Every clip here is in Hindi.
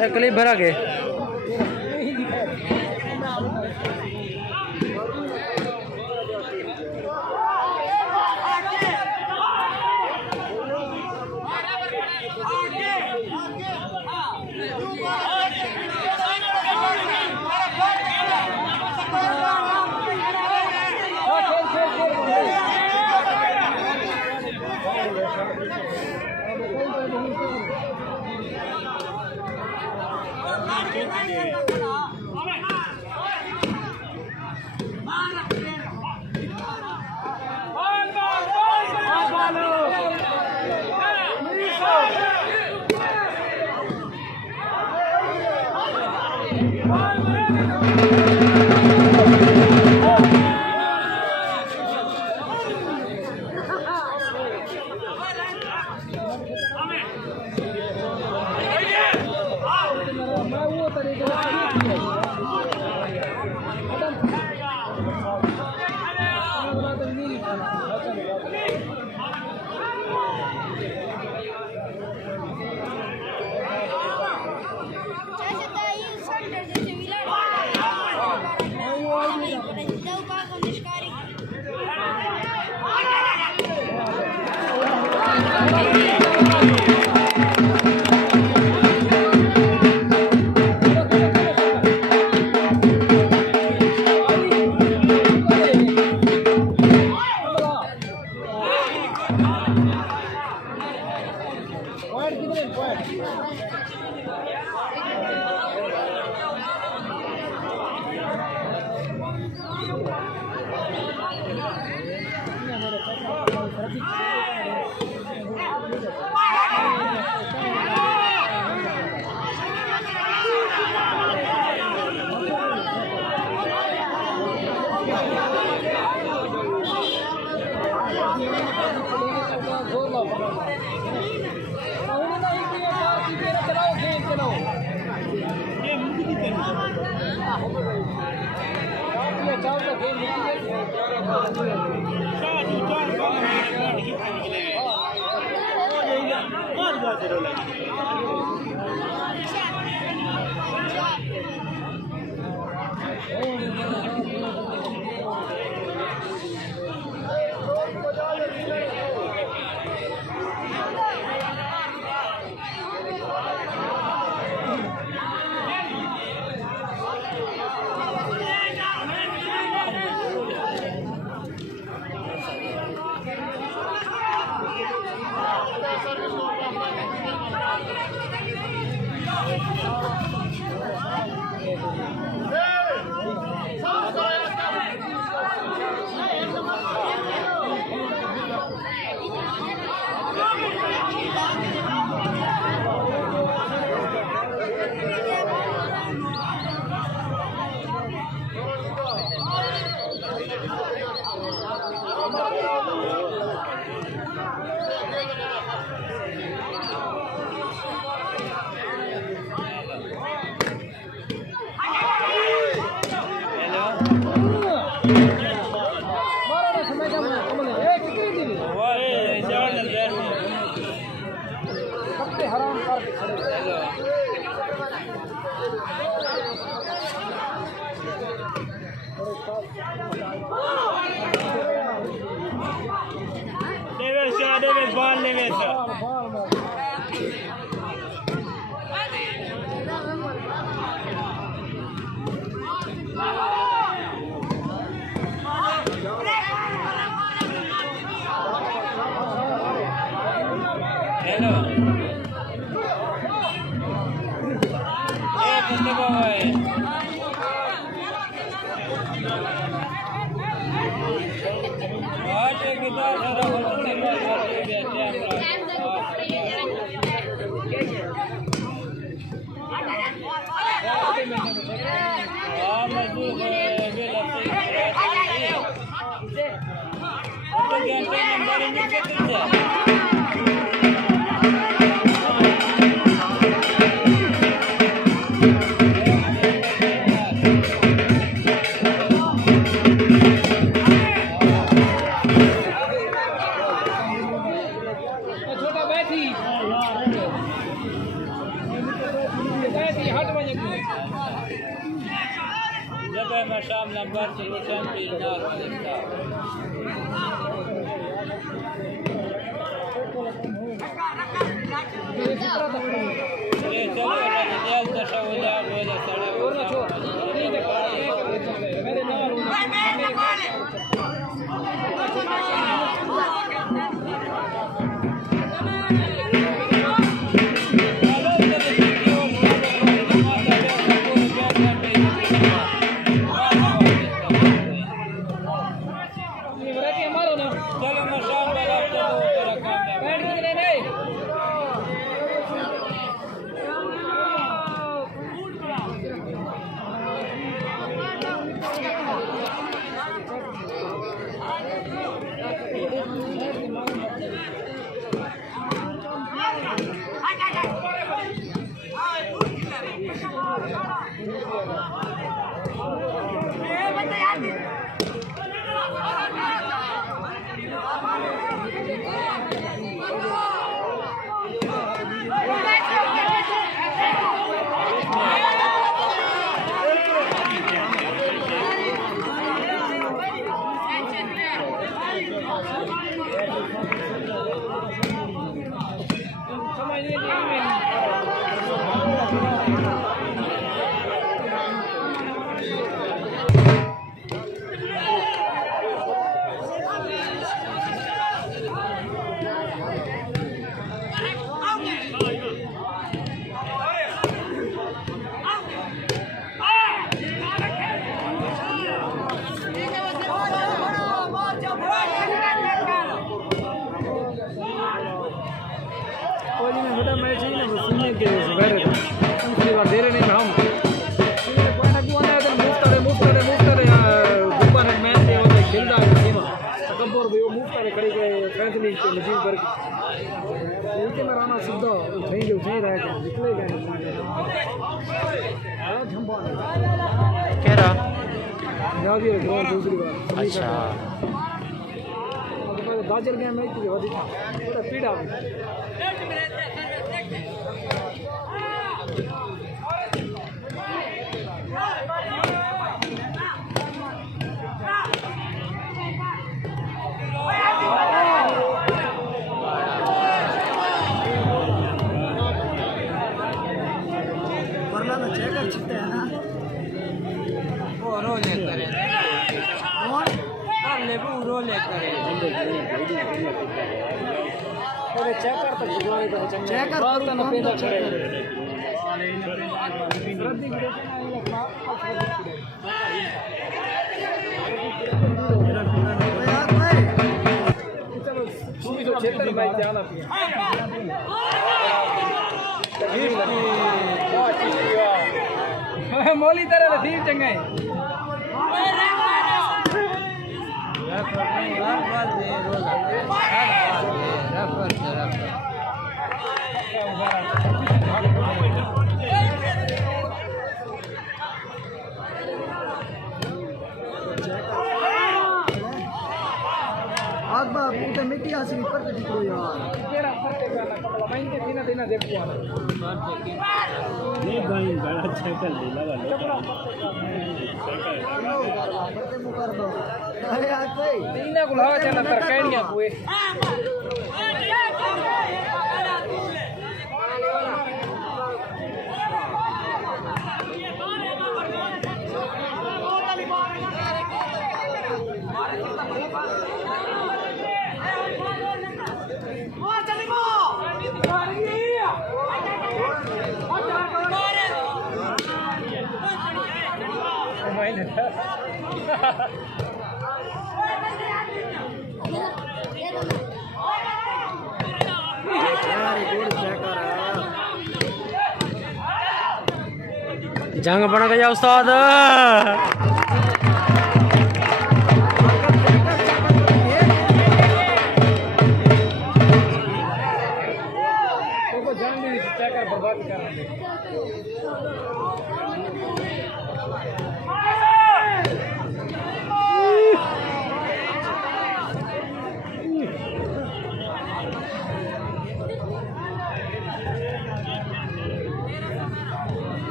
क्लिप भरा के अच्छा गाजर गया मैं पीड़ा मोली तरह नसीब चंगा है मिट्टी आसी पर दिखो यार तेरा फर्क करना कपड़ा मैं के दिन दिन देखो नहीं भाई बड़ा साइकिल ले लगा साइकिल मुकर दो अरे यार कोई तीन को लगा चला तर कैनिया हुए जंग बन गया उस्ताद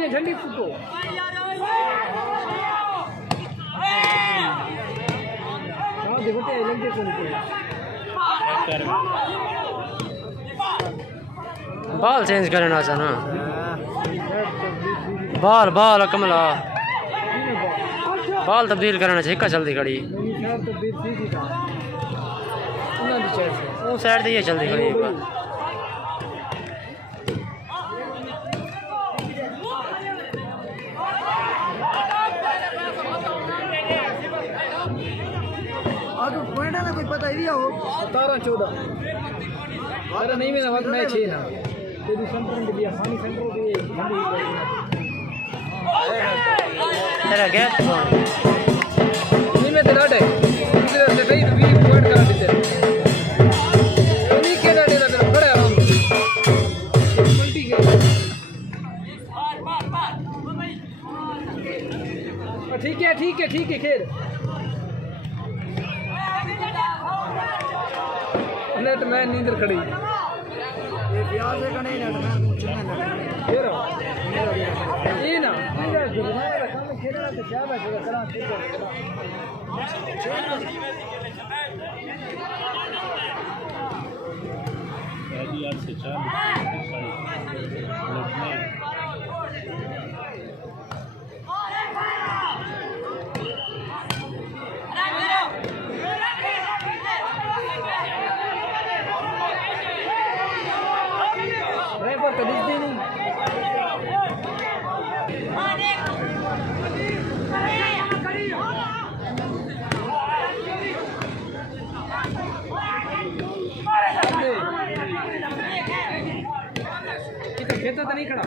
ये झंडी फूको हां देखो ते लग दे तुमको बाल चेंज करना था ना बाल बाल कमला बाल तब्दील करना चाहिए का जल्दी खड़ी वो साइड से ये जल्दी खड़ी एक बार पॉइंट है ना कोई पता ही हो 17-14 अरे नहीं मेरा वक्त मैच है ना तेरी सेंटर में दिया पानी सेंटर पे तेरा गेट कौन नहीं मैं तेरा डे इधर से कहीं भी पॉइंट कर देते नहीं के डे तेरा खड़ा है उल्टी के ठीक है खेल नेट में नींदर खड़ी ये प्याज है का नहीं नेट में चुनने फिर ये ना नींदर जुर्माना का काम खेलना तो ज्यादा जगह करा यार से 4 पर कभी भी नहीं खेता तो नहीं खड़ा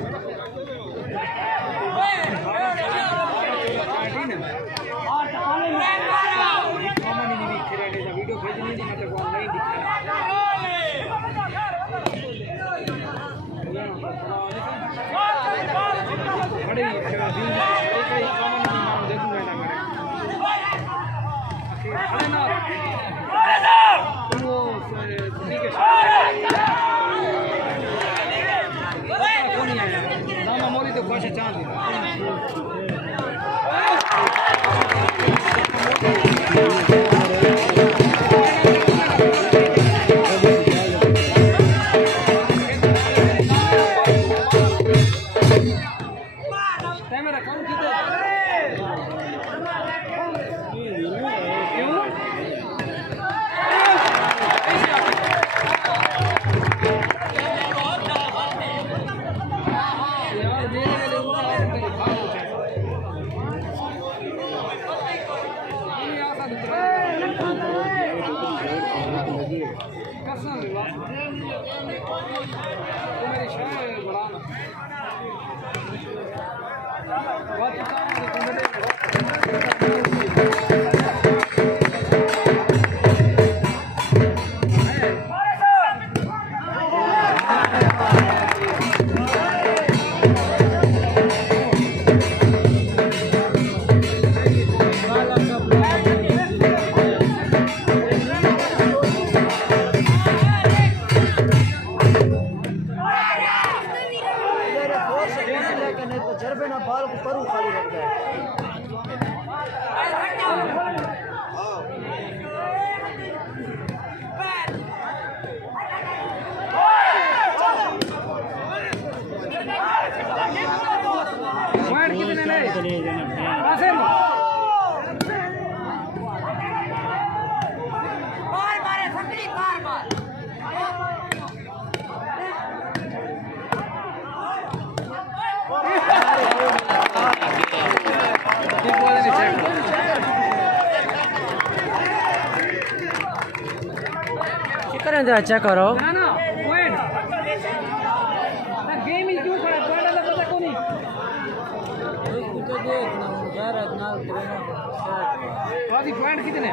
वीडियो भेजनी थी मतलब ऑनलाइन मोली तो भाषा चांद कैमरा कौन खींचे जरबे ना बाल को परू खाली रख जाए चेक करो पॉइंट कितने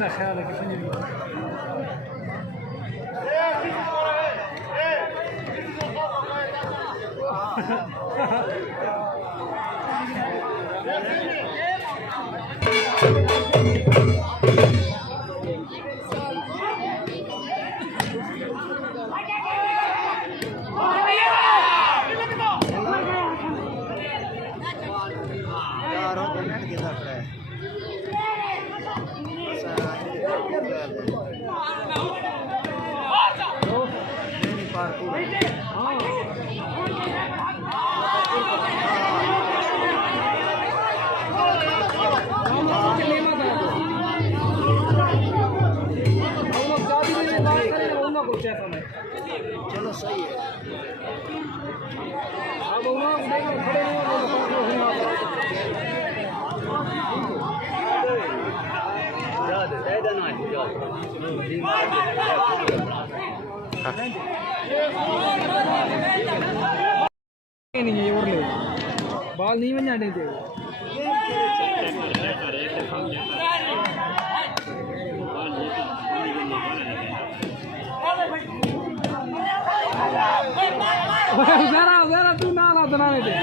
मेरा ख्याल है किसी ने भी चलो सही है नहीं और ले बाल नहीं बन जाने थे जरा तू ना ला बनाने दे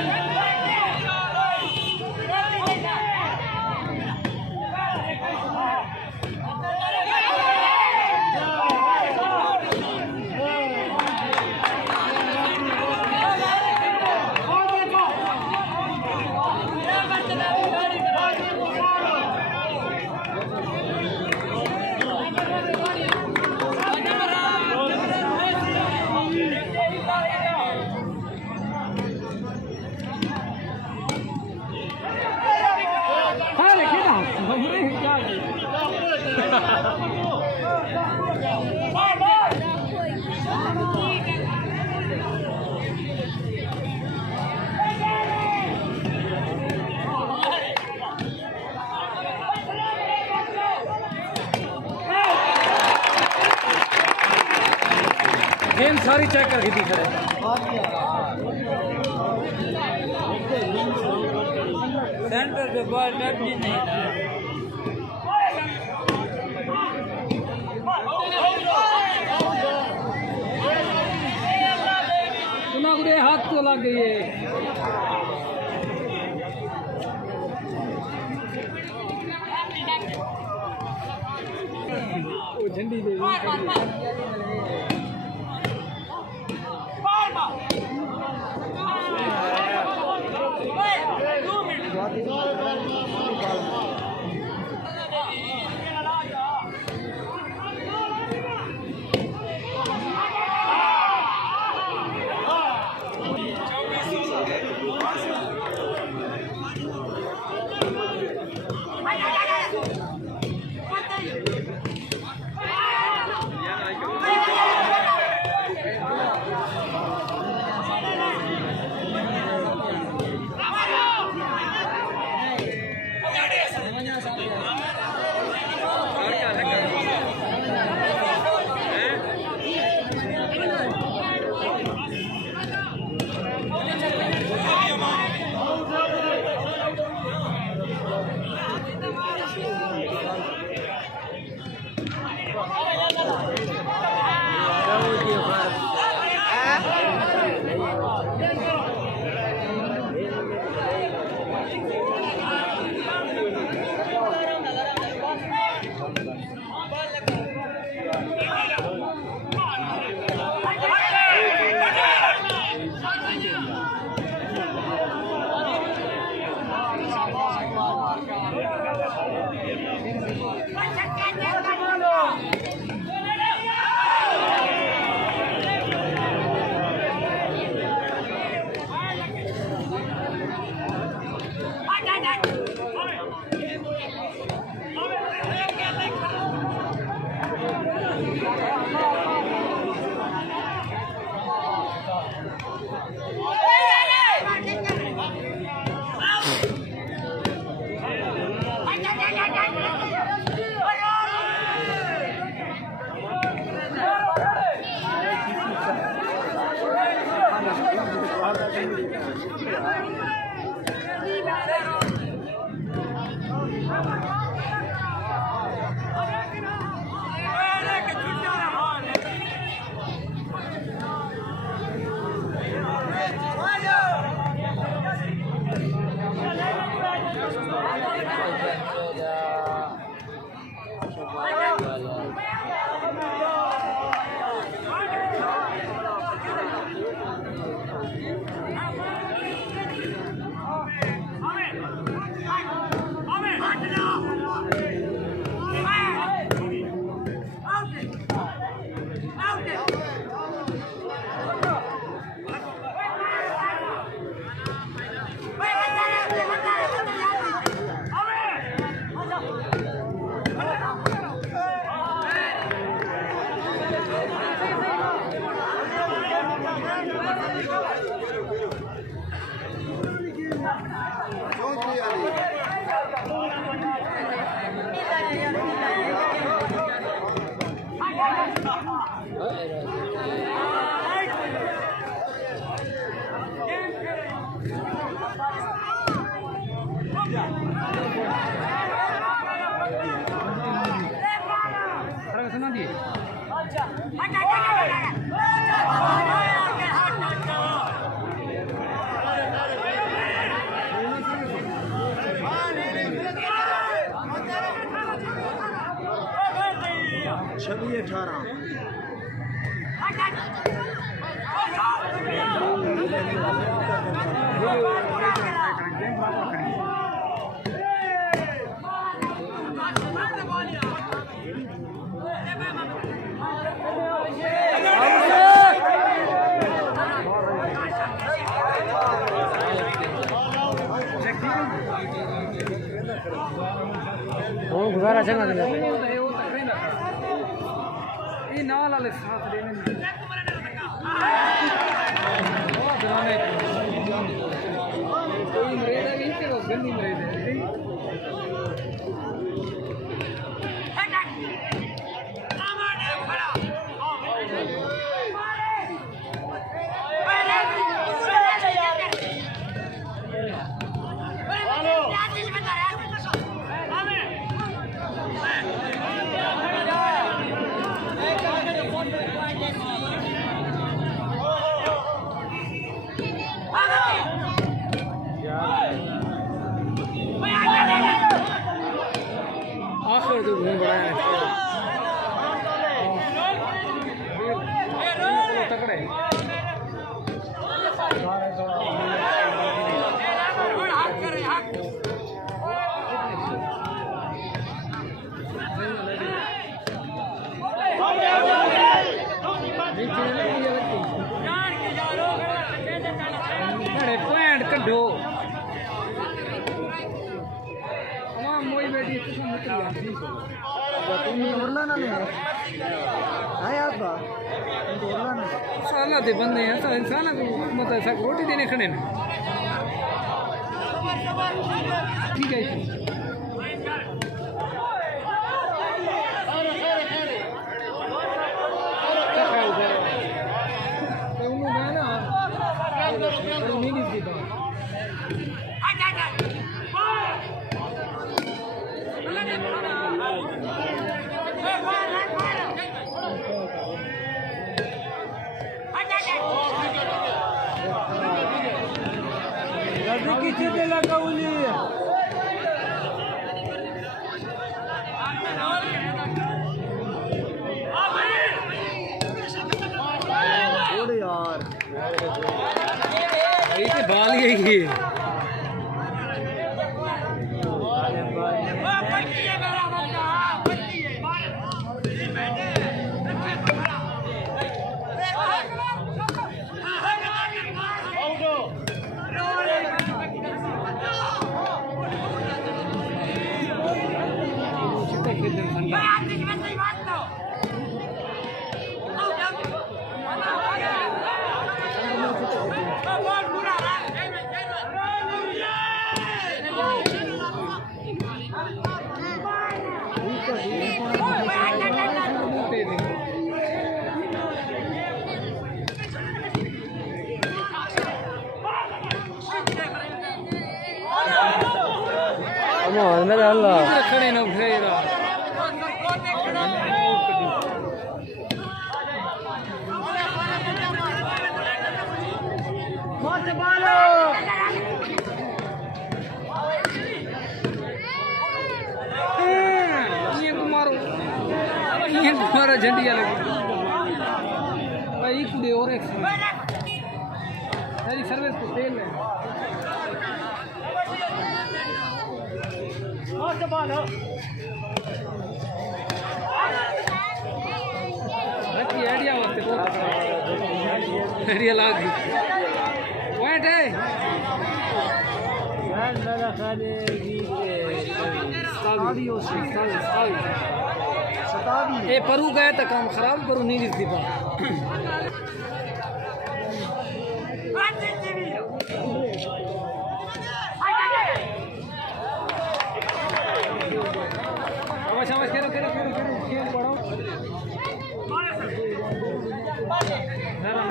गेम सारी चेक करके दिख रहे सेंटर पे बॉल टच ही नहीं था हाथ तो लग गई है वो झंडी दे 26-18 वो गुजारा चंगा दिया ये नाल वाले साथ देने कोई मरेदा नहीं कि वो गंदी मरेदा आखिर तो घूम बड़ा है तकड़े पॉइंट कढ़ो मोई बेटी साला दे बंदे हैं तो इंसान को मतलब सब रोटी देने खड़े ना ठीक है किसी लगा उली यार बाल यही खड़े न मारो झंडिया लगी भाई कुड़े और एक सारी सर्विस को तेल है आइडिया वास्ते आइडिया लाग गई पॉइंट है ये परू गए तो काम खराब परू नहीं दिखती पा समझ करो करो करो करो खेल पड़ो जरा